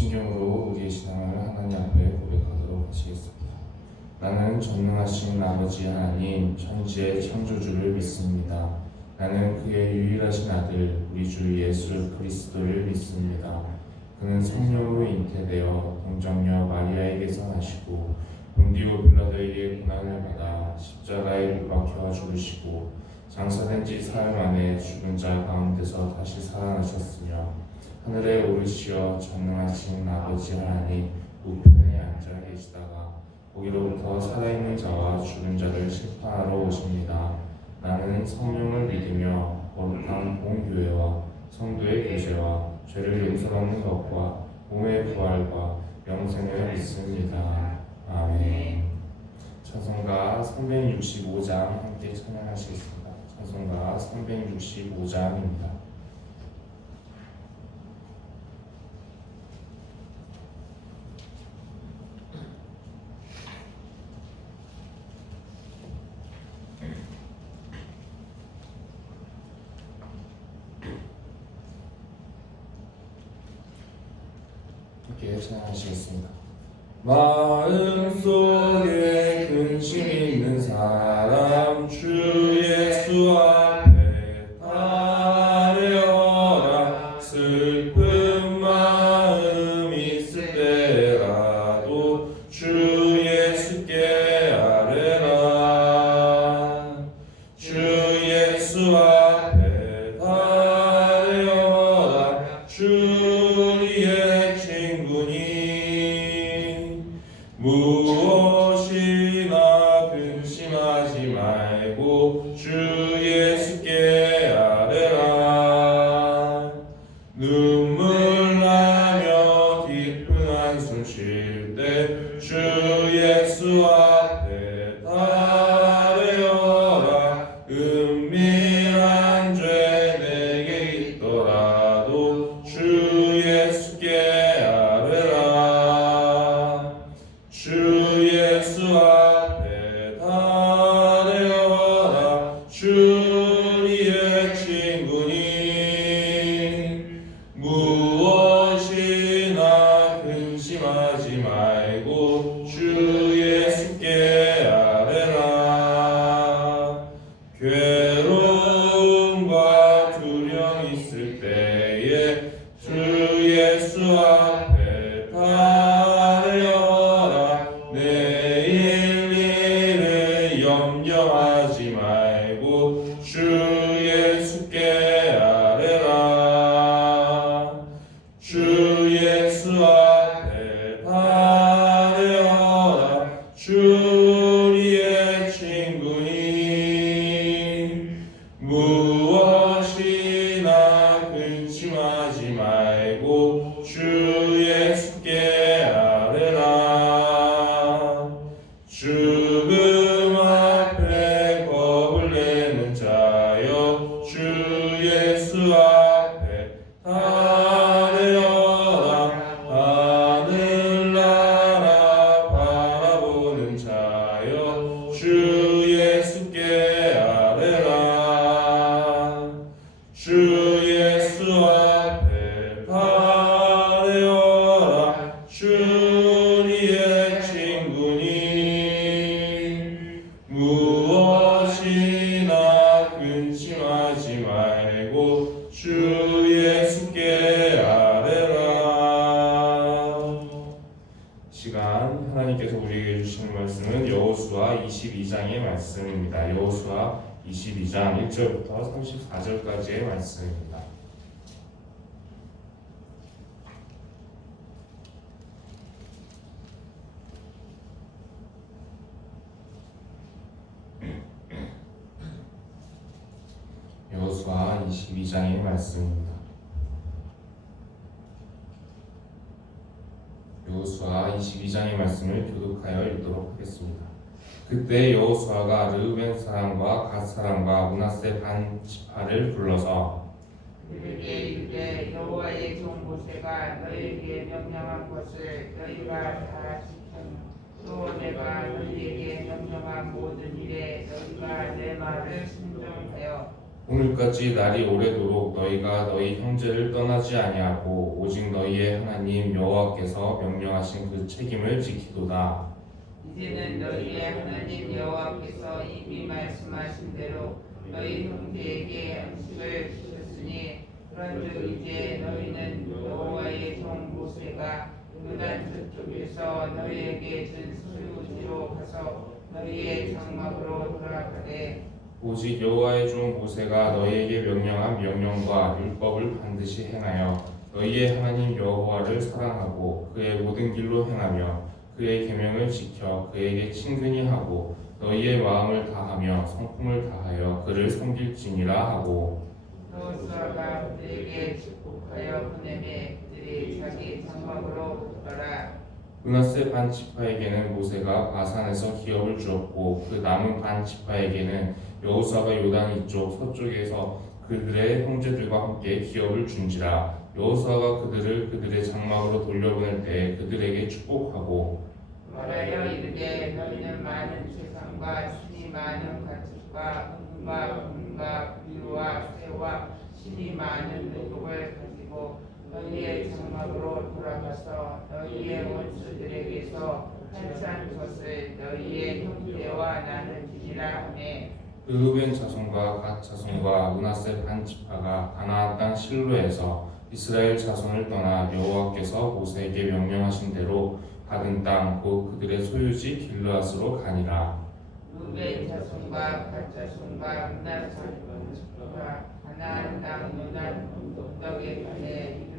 심경으로 우리의 신앙을 하나님 앞에 고백하도록 하시겠습니다. 나는 전능하신 아버지 하나님 천지의 창조주를 믿습니다. 나는 그의 유일하신 아들 우리 주 예수 그리스도를 믿습니다. 그는 성령으로 잉태되어 동정녀 마리아에게서 나시고 본디오 빌라도에게 고난을 받아 십자가에 못 박혀 죽으시고 장사된 지 사흘 만에 죽은 자 가운데서 다시 살아나셨으며 하늘에 오르시어 전능하신 아버지 하나님 우편에 앉아 계시다가 거기로부터 살아있는 자와 죽은 자를 심판하러 오십니다. 나는 성령을 믿으며 거룩한 공교회와 성도의 교제와 죄를 용서받는 것과 몸의 부활과 영생을 믿습니다. 아멘. 찬송가 365장 함께 찬양하시겠습니다. 찬송가 365장입니다. 함께 찬양하시겠습니다. 마음속에 근심 있는 사람 주 예수 앞에 아뢰어라. 슬픈 마음 있을 때라도 주 예수께 아뢰라. 주 예수 앞에 아뢰어라. 주의 친구니 무엇이나 근심하지 말고 주 예수께 아뢰라. 눈물 나며 깊은 한숨 쉴 때 주 예수 앞에 아뢰어라. 은밀한 죄 내게 있더라도 주 예수께 아뢰라. 주 예수 앞에 아뢰어라. 주의 친구니 무엇이나 근심하지 말고 주 예수께 아뢰라. 괴로움과 두려움 있을 때에 주 예수 앞에 아뢰어라. 내일 일을 염려하지 말고 주 예수께 아뢰라. 주 예수 앞에 아뢰어라. 주의 친구니 무엇이나 근심하지 말고 주 예수께 아뢰라. 죽음 앞에 겁을 내는 자여 주 예수 앞에 아뢰어라. 하늘나라 바라보는 자여 주 예수께 아뢰라. 주 예수 앞에 아뢰어라. 주의 친구니 무엇이나 근심하지 말고 주 예수께 아뢰라. 시간 하나님께서 우리에게 주시는 말씀은 여호수아 22장의 말씀입니다. 여호수아 22장 1절부터 34절까지의 말씀입니다. 여호수아 22장의 말씀입니다. 여호수아 22장의 말씀을 교독하여 읽도록 하겠습니다. 그때 여호수아가 르우벤 사람과 갓 사람과 므낫세 반 지파를 불러서 그들에게 이르되 여호와의 종 모세가 너희에게 명령한 것을 너희가 다 지켰노. 또 내가 너희에게 명령한 모든 일에 너희가 내 말을 순종하여 오늘까지 날이 오래도록 너희가 너희 형제를 떠나지 아니하고 오직 너희의 하나님 여호와께서 명령하신 그 책임을 지키도다. 이제는 너희의 하나님 여호와께서 이미 말씀하신 대로 너희 형제에게 안식을 주셨으니 그런즉 이제 너희는 여호와의 종 모세가 요단 저쪽에서 너희에게 준 소유지로 가서 너희의 장막으로 돌아가되 오직 여호와의 종 모세가 너희에게 명령한 명령과 율법을 반드시 행하여 너희의 하나님 여호와를 사랑하고 그의 모든 길로 행하며 그의 계명을 지켜 그에게 친근히 하고 너희의 마음을 다하며 성품을 다하여 그를 섬길지니라 하고 여호수아가 그들에게 축복하여 보내매 그들이 자기 장막으로 돌아라. 므낫세 반 지파에게는 모세가 바산에서 기업을 주었고 그 남은 반 지파에게는 여호수아가 요단 이쪽 서쪽에서 그들의 형제들과 함께 기업을 준지라. 여호수아가 그들을 그들의 장막으로 돌려보낼 때 그들에게 축복하고 말하여 이르되 너희는 많은 재산과 신이 많은 가축과 은과 금과 부유와 새와 신이 많은 의복을 가지고 너희의 장막으로 돌아가서 너희의 원수들에게서 한산 것을 너희의 형제와 나누지니라 하매 르우벤 자손과 갓 자손과 므낫세 반 지파가 가나안 땅 실로에서 이스라엘 자손을 떠나 여호와께서 모세에게 명령하신 대로 받은 땅 곧 그들의 소유지 길르앗으로 가니라. 루벤 자손과 갓 자손과 므낫세 자손과 가나안 땅 요단 동덕에 가에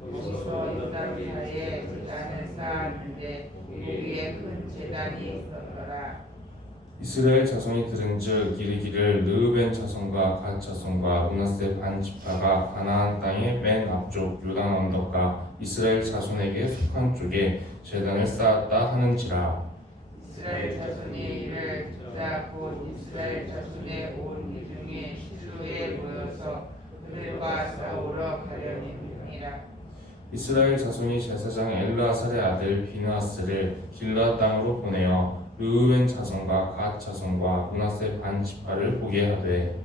거기서 요단 사이에 제단을 쌓았는데 거기에 큰 제단이 있었더라. 이스라엘 자손이 들은즉 이르기를 르우벤 자손과 갓 자손과 므낫세 반 지파가 가나안 땅의 맨 앞쪽 요단 언덕과 이스라엘 자손에게 속한 쪽에 제단을 쌓았다 하는지라. 이스라엘 자손이 이를 듣자 곧 이스라엘 자손의 온 회중이 실로에 모여서 그들과 싸우러 가려니라. 이스라엘 자손이 제사장 엘르아살의 아들 비느하스를 길르앗 땅으로 보내어 르우벤 자손과 갓 자손과 므낫세 반 지파를 보게 하되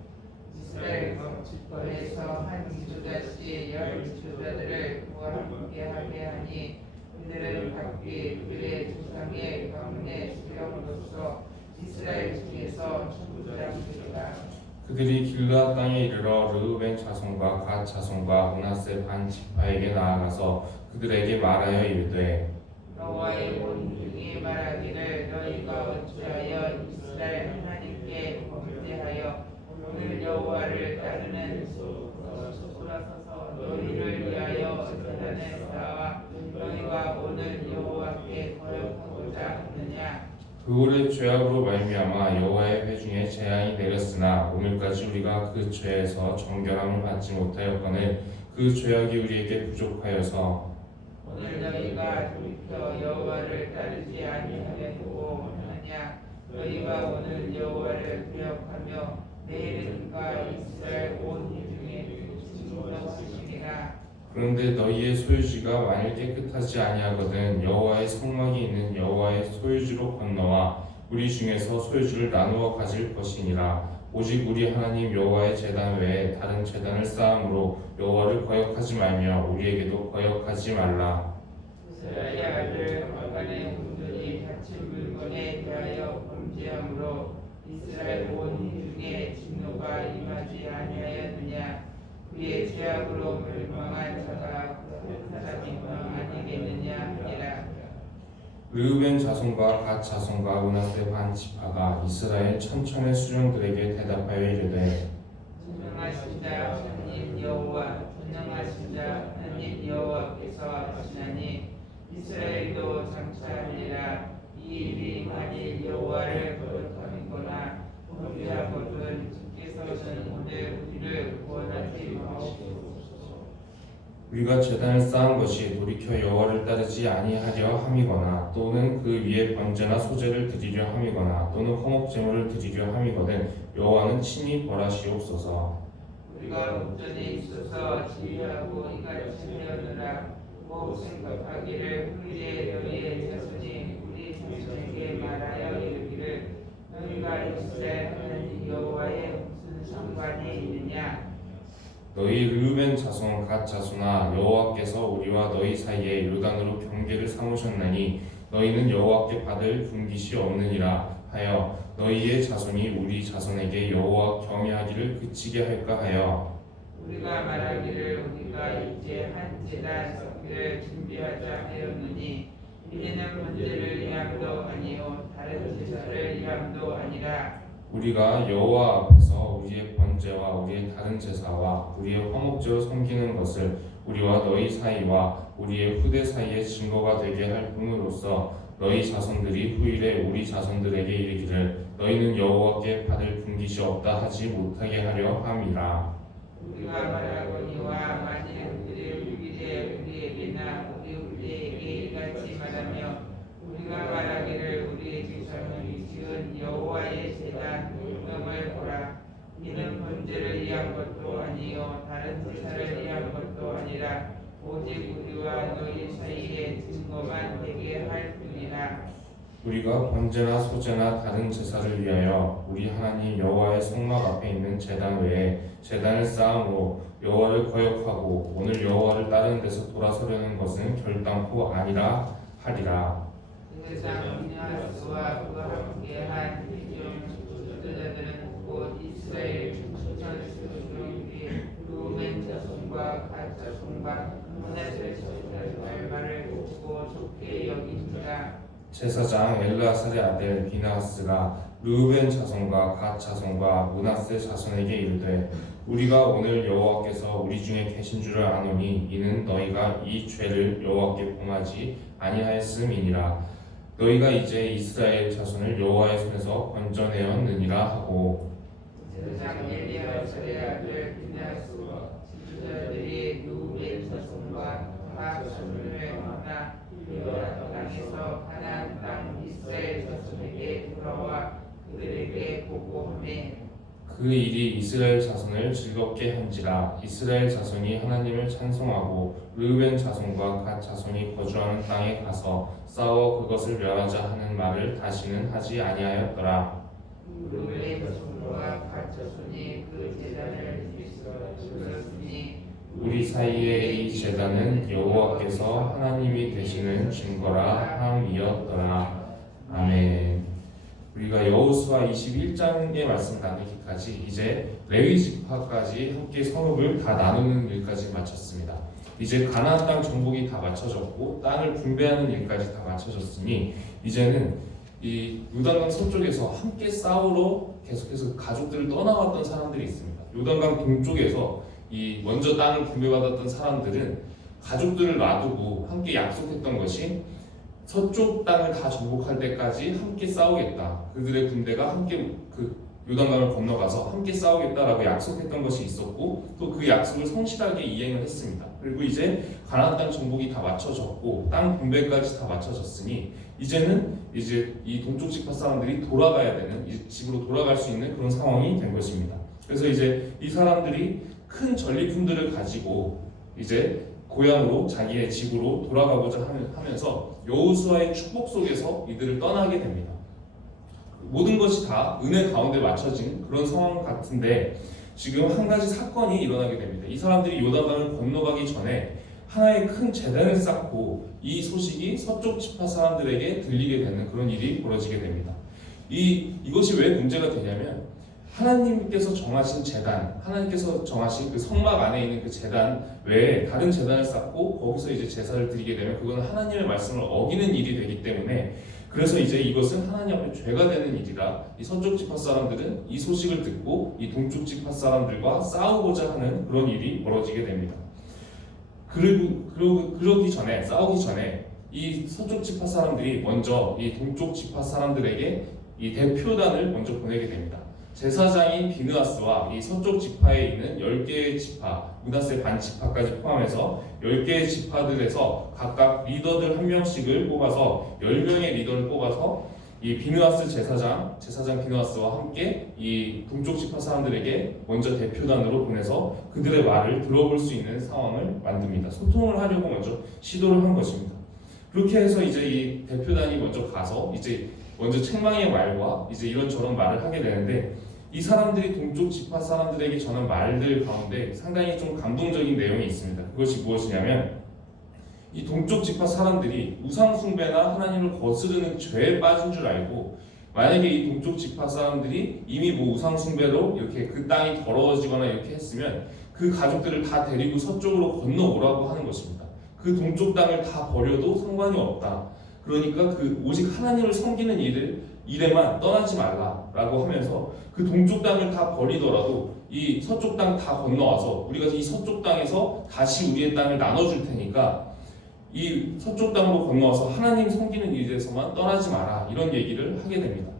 이스라엘 지파에서 한 지도자씩 10지도자들을 그와 함께 하게 하니 그들은 각기 그들의 조상의 가문의 수령으로서 이스라엘 중에서 지도자들이라. 그들이 길르앗 땅에 이르러 르우벤 자손과 갓 자손과 므낫세 반 지파에게 나아가서 그들에게 말하여 이르되 여호와의 온 중에 말하기를 너희가 어찌하여 이스라엘 하나님께 범죄하여 오늘 여호와를 따르는 돌아서서 너희를 위하여 제단을 쌓아 너희가 오늘 여호와께 거역하고자 하느냐. 그울의 죄악으로 말미암아 여호와의 회중에 재앙이 내렸으나 오늘까지 우리가 그 죄에서 정결함을 받지 못하였거늘 그 죄악이 우리에게 부족하여서 오늘 너희가 돌이켜 여호와를 따르지 아니하려고 하느냐. 너희가 오늘 여호와를 기억하며 내일은가 이스라엘 온 회중에 진노하시리라. 그런데 너희의 소유지가 만일 깨끗하지 아니하거든 여호와의 성막이 있는 여호와의 소유지로 건너와 우리 중에서 소유지를 나누어 가질 것이니라. 오직 우리 하나님 여호와의 제단 외에 다른 제단을 쌓음으로 여호와를 거역하지 말며 우리에게도 거역하지 말라. 이스라엘 아들 아간의 후손이 바친 물건에 대하여 범죄함으로 이스라엘 온 회중에 진노가 임하지 아니하였느냐. 그의 죄악으로 멸망한 자가 그 사람이 아니겠느냐 하니라. 르우벤 자손과 갓 자손과 므낫세 반 지파가 이스라엘 천천의 수령들에게 대답하여 이르되 전능하신 자 하나님 여호와 전능하신 자 하나님 여호와께서 하시나니 이스라엘도 장차하니라. 이 일이 만일 여호와를 거역하는거나 범죄하거든 주께서는 오늘 우리를 구원하지 마옵소서. 우리가 제단을 쌓은 것이 돌이켜 여호와를 따르지 아니하려 함이거나 또는 그 위에 번제나 소제를 드리려 함이거나 또는 화목제물을 드리려 함이거든 여호와는 친히 벌하시옵소서. 우리가 목전에 있어서 지혜하고 이같이 하려느라 꼭 생각하기를 후일에 너희의 자손이 우리 자손에게 말하여 이르기를 너희가 이스라엘 하나님 여호와의 무슨 상관이 너희 르우벤 자손 갓 자손아 여호와께서 우리와 너희 사이에 요단으로 경계를 삼으셨나니 너희는 여호와께 받을 분깃이 없느니라 하여 너희의 자손이 우리 자손에게 여호와 경외하기를 그치게 할까 하여 우리가 말하기를 우리가 이제 한 제단 섞기를 준비하자 하였느니 이제는 번제를 위함도 아니요 다른 제사를 위함도 아니라 우리가 여호와 앞에서 우리의 번제와 우리의 다른 제사와 우리의 화목제로 섬기는 것을 우리와 너희 사이와 우리의 후대 사이에 증거가 되게 할 뿐으로써 너희 자손들이 후일에 우리 자손들에게 이르기를 너희는 여호와께 받을 분깃이 없다 하지 못하게 하려 함이라. 우리가 말하거니와 만일 그들의 후일에 우리에게나 우리 후대에게 이같이 말하며 우리가 말하기를 우리의 조상이 지은 여호와의 제단 등을 보라. 이는 번제를 위한 것도 아니요 다른 제사를 위한 것도 아니라 오직 우리와 너희 사이에 증거만 되게 할 뿐이라. 우리가 번제나 소제나 다른 제사를 위하여 우리 하나님 여호와의 성막 앞에 있는 제단 외에 제단을 쌓음으로 여호와를 거역하고 오늘 여호와를 다른 데서 돌아서려는 것은 결단코 아니라 하리라. 세상 비냐스와 그와 함께한 이종 지도자들은 곧 이스라엘 천수중의 루벤 자손과 갓 자손과 므낫세 자손의 말을 듣고 좋게 여기니라. 제사장 엘르아살의 아들 비나하스가 르우벤 자손과 갓 자손과 므낫세 자손에게 이르되 우리가 오늘 여호와께서 우리 중에 계신 줄을 아노니 이는 너희가 이 죄를 여호와께 범하지 아니하였음이니라. 너희가 이제 이스라엘 자손을 여호와의 손에서 건져내었느니라 하고 제사장 엘리야살의 아들 비냐스와 지도자들이 루벤 자손과 갓 자손을 만나 유다 땅에서 가나안 땅 이스라엘 자손에게 돌아와 그들에게 보고하매 그 일이 이스라엘 자손을 즐겁게 한지라. 이스라엘 자손이 하나님을 찬송하고 르우벤 자손과 갓 자손이 거주하는 땅에 가서 싸워 그것을 멸하자 하는 말을 다시는 하지 아니하였더라. 루벤 자손과 갓 자손이 그 제단을 지었으니 우리 사이의 이 제단은 여호와께서 하나님이 되시는 증거라 함이었더라. 아멘. 우리가 여호수아 21장의 말씀 나누기까지 이제 레위 지파까지 함께 성읍을 다 나누는 일까지 마쳤습니다. 이제 가나안 땅 정복이 다 마쳐졌고 땅을 분배하는 일까지 다 마쳐졌으니 이제는 이 요단강 서쪽에서 함께 싸우러 계속해서 가족들을 떠나왔던 사람들이 있습니다. 요단강 동쪽에서 이 먼저 땅을 분배받았던 사람들은 가족들을 놔두고 함께 약속했던 것이 서쪽 땅을 다 정복할 때까지 함께 싸우겠다. 그들의 군대가 함께 그 요단강을 건너가서 함께 싸우겠다라고 약속했던 것이 있었고 또 그 약속을 성실하게 이행을 했습니다. 그리고 이제 가나안 땅 정복이 다 마쳐졌고 땅 분배까지 다 마쳐졌으니 이제는 이제 이 동쪽 지파 사람들이 돌아가야 되는 이제 집으로 돌아갈 수 있는 그런 상황이 된 것입니다. 그래서 이제 이 사람들이 큰 전리품들을 가지고 이제 고향으로 자기의 집으로 돌아가고자 하면서 여호수아의 축복 속에서 이들을 떠나게 됩니다. 모든 것이 다 은혜 가운데 맞춰진 그런 상황 같은데 지금 한 가지 사건이 일어나게 됩니다. 이 사람들이 요단강을 건너가기 전에 하나의 큰 제단을 쌓고 이 소식이 서쪽 지파 사람들에게 들리게 되는 그런 일이 벌어지게 됩니다. 이것이 왜 문제가 되냐면 하나님께서 정하신 제단, 하나님께서 정하신 그 성막 안에 있는 그 제단 외에 다른 제단을 쌓고 거기서 이제 제사를 드리게 되면 그건 하나님의 말씀을 어기는 일이 되기 때문에 그래서 이제 이것은 하나님 앞에 죄가 되는 일이라 이 서쪽 지파 사람들은 이 소식을 듣고 이 동쪽 지파 사람들과 싸우고자 하는 그런 일이 벌어지게 됩니다. 그러기 전에 싸우기 전에 이 서쪽 지파 사람들이 먼저 이 동쪽 지파 사람들에게 이 대표단을 먼저 보내게 됩니다. 제사장인 비느하스와 이 서쪽 지파에 있는 10개의 지파, 므낫세 반 지파까지 포함해서 10개의 지파들에서 각각 리더들 한 명씩을 뽑아서 10명의 리더를 뽑아서 이 비느하스 제사장 비느하스와 함께 이 동쪽 지파 사람들에게 먼저 대표단으로 보내서 그들의 말을 들어볼 수 있는 상황을 만듭니다. 소통을 하려고 먼저 시도를 한 것입니다. 그렇게 해서 이제 이 대표단이 먼저 가서 이제 먼저 책망의 말과 이제 이런저런 말을 하게 되는데 이 사람들이 동쪽 지파 사람들에게 전한 말들 가운데 상당히 좀 감동적인 내용이 있습니다. 그것이 무엇이냐면 이 동쪽 지파 사람들이 우상 숭배나 하나님을 거스르는 죄에 빠진 줄 알고 만약에 이 동쪽 지파 사람들이 이미 뭐 우상 숭배로 이렇게 그 땅이 더러워지거나 이렇게 했으면 그 가족들을 다 데리고 서쪽으로 건너오라고 하는 것입니다. 그 동쪽 땅을 다 버려도 상관이 없다. 그러니까 그 오직 하나님을 섬기는 일에만 떠나지 말라라고 하면서 그 동쪽 땅을 다 버리더라도 이 서쪽 땅 다 건너와서 우리가 이 서쪽 땅에서 다시 우리의 땅을 나눠줄 테니까 이 서쪽 땅으로 건너와서 하나님 섬기는 일에서만 떠나지 마라 이런 얘기를 하게 됩니다.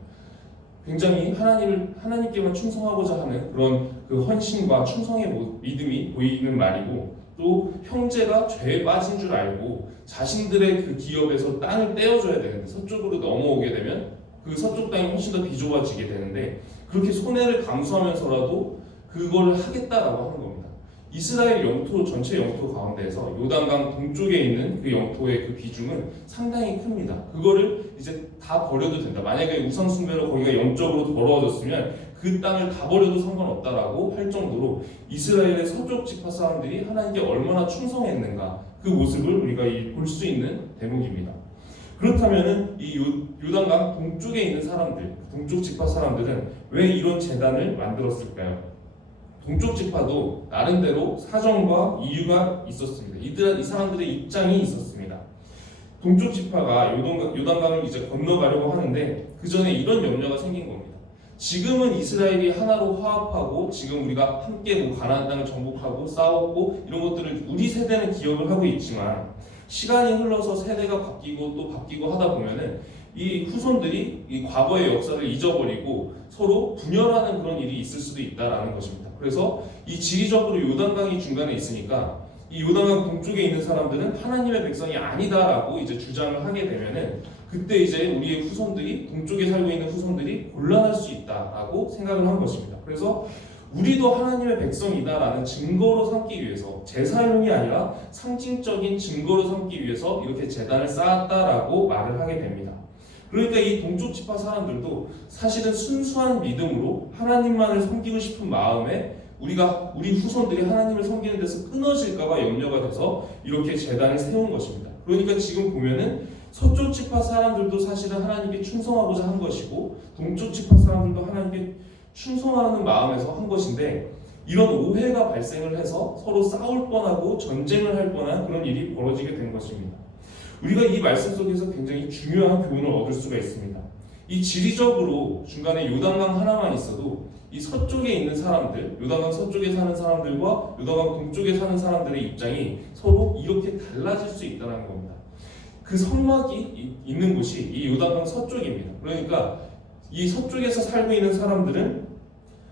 굉장히 하나님께만 충성하고자 하는 그런 그 헌신과 충성의 믿음이 보이는 말이고 또 형제가 죄에 빠진 줄 알고 자신들의 그 기업에서 땅을 떼어줘야 되는데 서쪽으로 넘어오게 되면 그 서쪽 땅이 훨씬 더 비좁아지게 되는데 그렇게 손해를 감수하면서라도 그걸 하겠다라고 하는 겁니다. 이스라엘 영토 전체 영토 가운데에서 요단강 동쪽에 있는 그 영토의 그 비중은 상당히 큽니다. 그거를 이제 다 버려도 된다. 만약에 우상 숭배로 거기가 영적으로 더러워졌으면 그 땅을 다 버려도 상관없다라고 할 정도로 이스라엘의 서쪽 지파 사람들이 하나님께 얼마나 충성했는가 그 모습을 우리가 볼 수 있는 대목입니다. 그렇다면은 이 요단강 동쪽에 있는 사람들, 동쪽 지파 사람들은 왜 이런 제단을 만들었을까요? 동쪽 지파도 나름대로 사정과 이유가 있었습니다. 이 사람들의 입장이 있었습니다. 동쪽 지파가 요단강을 이제 건너가려고 하는데 그 전에 이런 염려가 생긴 겁니다. 지금은 이스라엘이 하나로 화합하고 지금 우리가 함께 뭐 가나안 땅을 정복하고 싸웠고 이런 것들을 우리 세대는 기억을 하고 있지만 시간이 흘러서 세대가 바뀌고 또 바뀌고 하다 보면은 이 후손들이 이 과거의 역사를 잊어버리고 서로 분열하는 그런 일이 있을 수도 있다라는 것입니다. 그래서 이 지리적으로 요단강이 중간에 있으니까 이 요단강 동쪽에 있는 사람들은 하나님의 백성이 아니다라고 이제 주장을 하게 되면은 그때 이제 우리의 후손들이 동쪽에 살고 있는 후손들이 곤란할 수 있다라고 생각을 한 것입니다. 그래서 우리도 하나님의 백성이다라는 증거로 삼기 위해서 제사용이 아니라 상징적인 증거로 삼기 위해서 이렇게 제단을 쌓았다라고 말을 하게 됩니다. 그러니까 이 동쪽 지파 사람들도 사실은 순수한 믿음으로 하나님만을 섬기고 싶은 마음에 우리 후손들이 하나님을 섬기는 데서 끊어질까봐 염려가 돼서 이렇게 제단을 세운 것입니다. 그러니까 지금 보면은 서쪽 지파 사람들도 사실은 하나님께 충성하고자 한 것이고 동쪽 지파 사람들도 하나님께 충성하는 마음에서 한 것인데 이런 오해가 발생을 해서 서로 싸울 뻔하고 전쟁을 할 뻔한 그런 일이 벌어지게 된 것입니다. 우리가 이 말씀 속에서 굉장히 중요한 교훈을 얻을 수가 있습니다. 이 지리적으로 중간에 요단강 하나만 있어도 이 서쪽에 있는 사람들, 요단강 서쪽에 사는 사람들과 요단강 동쪽에 사는 사람들의 입장이 서로 이렇게 달라질 수 있다는 겁니다. 그 성막이 있는 곳이 이 요단강 서쪽입니다. 그러니까 이 서쪽에서 살고 있는 사람들은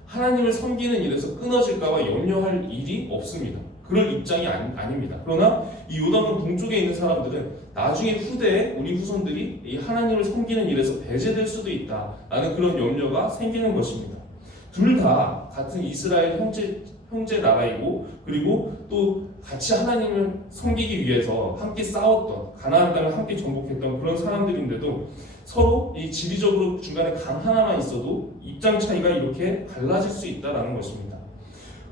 하나님을 섬기는 일에서 끊어질까봐 염려할 일이 없습니다. 그럴 입장이 아닙니다. 그러나 이 요단강 동쪽에 있는 사람들은 나중에 후대에 우리 후손들이 이 하나님을 섬기는 일에서 배제될 수도 있다라는 그런 염려가 생기는 것입니다. 둘 다 같은 이스라엘 형제 나라이고 그리고 또 같이 하나님을 섬기기 위해서 함께 싸웠던 가나안 땅을 함께 정복했던 그런 사람들인데도 서로 이 지리적으로 중간에 강 하나만 있어도 입장 차이가 이렇게 달라질 수 있다라는 것입니다.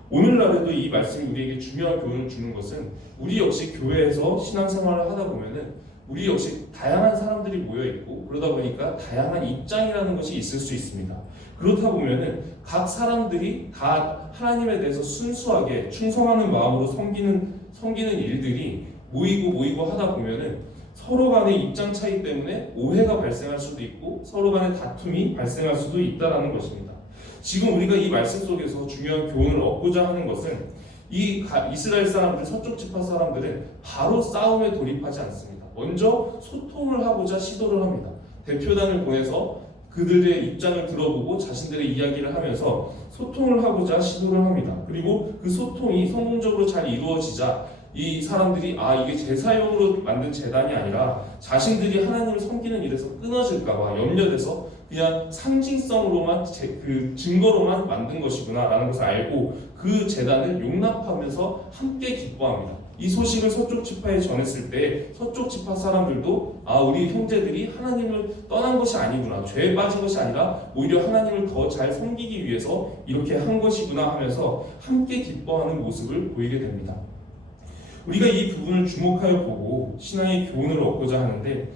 오늘날에도 이 말씀이 우리에게 중요한 교훈을 주는 것은 우리 역시 교회에서 신앙생활을 하다 보면은 우리 역시 다양한 사람들이 모여 있고 그러다 보니까 다양한 입장이라는 것이 있을 수 있습니다. 그렇다 보면은 각 사람들이 다 하나님에 대해서 순수하게 충성하는 마음으로 섬기는 일들이 모이고 하다 보면은 서로 간의 입장 차이 때문에 오해가 발생할 수도 있고 서로 간의 다툼이 발생할 수도 있다라는 것입니다. 지금 우리가 이 말씀 속에서 중요한 교훈을 얻고자 하는 것은 이 이스라엘 사람들, 서쪽 지파 사람들은 바로 싸움에 돌입하지 않습니다. 먼저 소통을 하고자 시도를 합니다. 대표단을 보내서 그들의 입장을 들어보고 자신들의 이야기를 하면서 소통을 하고자 시도를 합니다. 그리고 그 소통이 성공적으로 잘 이루어지자 이 사람들이 이게 제사용으로 만든 제단이 아니라 자신들이 하나님을 섬기는 일에서 끊어질까봐 염려돼서 그냥 상징성으로만 그 증거로만 만든 것이구나 라는 것을 알고 그 제단을 용납하면서 함께 기뻐합니다. 이 소식을 서쪽 지파에 전했을 때 서쪽 지파 사람들도 우리 형제들이 하나님을 떠난 것이 아니구나, 죄에 빠진 것이 아니라 오히려 하나님을 더 잘 섬기기 위해서 이렇게 한 것이구나 하면서 함께 기뻐하는 모습을 보이게 됩니다. 우리가 이 부분을 주목하여 보고 신앙의 교훈을 얻고자 하는데,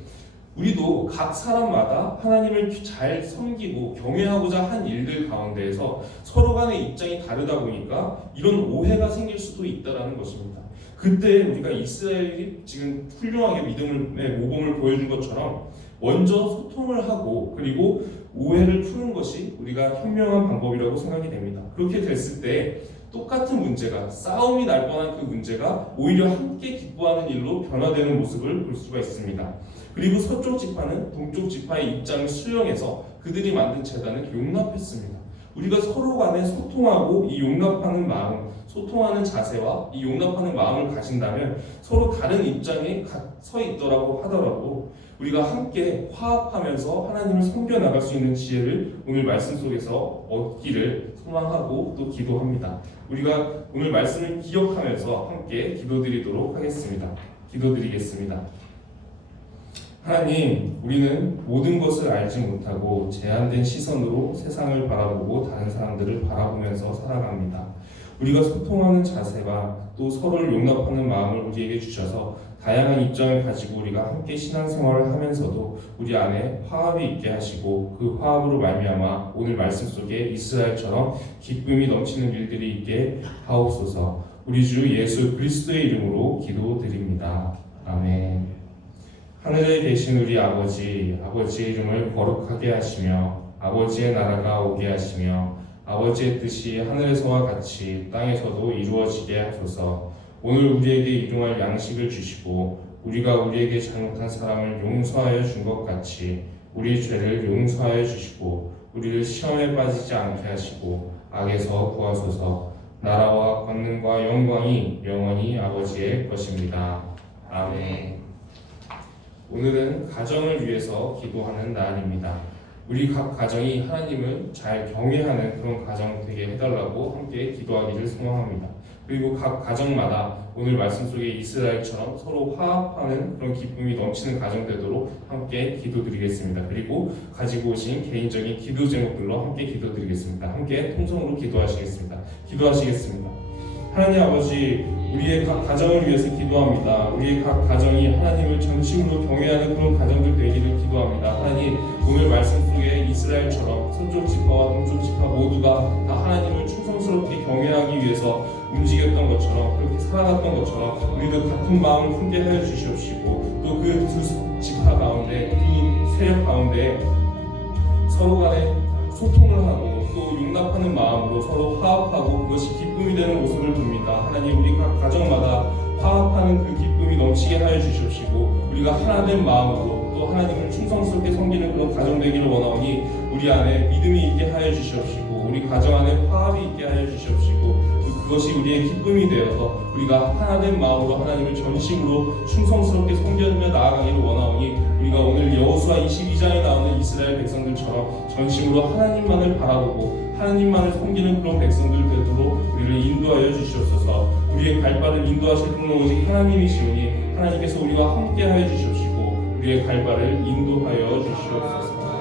우리도 각 사람마다 하나님을 잘 섬기고 경외하고자 한 일들 가운데에서 서로 간의 입장이 다르다 보니까 이런 오해가 생길 수도 있다는 것입니다. 그때 우리가 이스라엘이 지금 훌륭하게 믿음의 모범을 보여준 것처럼 먼저 소통을 하고 그리고 오해를 푸는 것이 우리가 현명한 방법이라고 생각이 됩니다. 그렇게 됐을 때 똑같은 문제가, 싸움이 날 뻔한 그 문제가 오히려 함께 기뻐하는 일로 변화되는 모습을 볼 수가 있습니다. 그리고 서쪽 지파는 동쪽 지파의 입장을 수용해서 그들이 만든 제단을 용납했습니다. 우리가 서로 간에 소통하고 이 용납하는 마음, 소통하는 자세와 이 용납하는 마음을 가진다면 서로 다른 입장에 서 있더라고 하더라도 우리가 함께 화합하면서 하나님을 섬겨나갈 수 있는 지혜를 오늘 말씀 속에서 얻기를 소망하고 또 기도합니다. 우리가 오늘 말씀을 기억하면서 함께 기도드리도록 하겠습니다. 기도드리겠습니다. 하나님, 우리는 모든 것을 알지 못하고 제한된 시선으로 세상을 바라보고 다른 사람들을 바라보면서 살아갑니다. 우리가 소통하는 자세와 또 서로를 용납하는 마음을 우리에게 주셔서 다양한 입장을 가지고 우리가 함께 신앙생활을 하면서도 우리 안에 화합이 있게 하시고 그 화합으로 말미암아 오늘 말씀 속에 이스라엘처럼 기쁨이 넘치는 일들이 있게 하옵소서. 우리 주 예수 그리스도의 이름으로 기도드립니다. 아멘. 하늘에 계신 우리 아버지의 이름을 거룩하게 하시며 아버지의 나라가 오게 하시며 아버지의 뜻이 하늘에서와 같이 땅에서도 이루어지게 하소서. 오늘 우리에게 일용할 양식을 주시고 우리가 우리에게 잘못한 사람을 용서하여 준 것 같이 우리 죄를 용서하여 주시고 우리를 시험에 빠지지 않게 하시고 악에서 구하소서. 나라와 권능과 영광이 영원히 아버지의 것입니다. 아멘. 오늘은 가정을 위해서 기도하는 날입니다. 우리 각 가정이 하나님을 잘 경외하는 그런 가정 되게 해달라고 함께 기도하기를 소망합니다. 그리고 각 가정마다 오늘 말씀 속에 이스라엘처럼 서로 화합하는 그런 기쁨이 넘치는 가정 되도록 함께 기도드리겠습니다. 그리고 가지고 오신 개인적인 기도 제목들로 함께 기도드리겠습니다. 함께 통성으로 기도하시겠습니다. 기도하시겠습니다. 하나님 아버지, 우리의 각 가정을 위해서 기도합니다. 우리의 각 가정이 하나님을 전심으로 경외하는 그런 가정들 되기를 기도합니다. 하나님, 오늘 말씀 속에 이스라엘처럼 서쪽 지파와 동쪽 지파 모두가 다 하나님을 충성스럽게 경외하기 위해서 움직였던 것처럼, 그렇게 살아갔던 것처럼 우리도 같은 마음을 품게 하여 주시옵시고 또 그 두 지파 가운데, 두 세력 가운데 서로 간에 소통을 하고 또 용납하는 마음으로 서로 화합하고 그것이 기쁨이 되는 모습을 봅니다. 하나님, 우리 각 가정마다 화합하는 그 기쁨이 넘치게 하여 주시옵시고 우리가 하나된 마음으로 또 하나님을 충성스럽게 섬기는 그런 가정 되기를 원하오니 우리 안에 믿음이 있게 하여 주시옵시고 우리 가정 안에 화합이 있게 하여 주시옵시고 그것이 우리의 기쁨이 되어서 우리가 하나된 마음으로 하나님을 전심으로 충성스럽게 섬겨며 나아가기를 원하오니 우리가 오늘 여호수아 22장에 나오는 이스라엘 백성들처럼 전심으로 하나님만을 바라보고 하나님만을 섬기는 그런 백성들 되도록 우리를 인도하여 주시옵소서. 우리의 발발을 인도하실 분은 오직 하나님이시오니 하나님께서 우리와 함께 하여 주시옵시고 우리의 발발을 인도하여 주시옵소서.